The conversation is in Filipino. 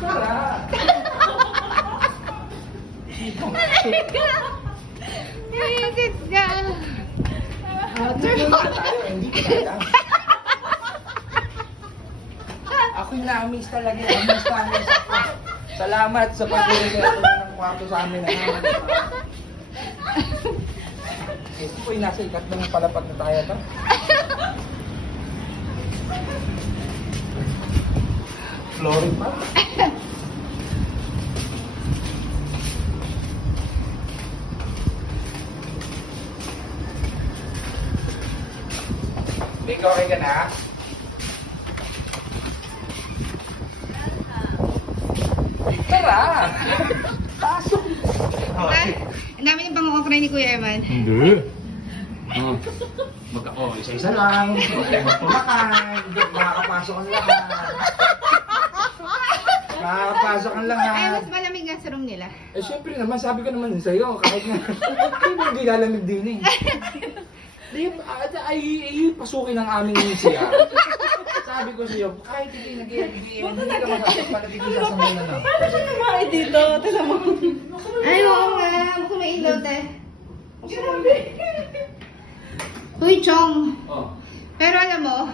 Tara! Iisit ka. Hindi ko alam. Ako'y na-amaze talaga. Amaze na amaze ako. Salamat sa pag-iwala ng kwarto sa amin. Ito po'y nasa ikat ng palapag na tayo ba? Flooring pa? Ikaw okay ka na? Tara! Pasok! Ang dami ng pang-offer ni Kuya Evan. Hindi. Isa-isa lang. Magpumakain. Makakapasok ang lahat. Makakapasok ang lahat. Ay, mas malamig nga sa room nila. Eh, syempre naman, sabi ko naman sa'yo, kahit nga, hindi lalamig din eh. Ay, pasukin ang aming siya. Sabi ko sa'yo, kahit hindi nag-i-M, hindi ka masasok pala dito sa muna na. Paano siya kumain dito? Tignan mo. Ay, oo nga. Mukhang may ilaw, te. Uy, Chong. Oh. Pero alam mo,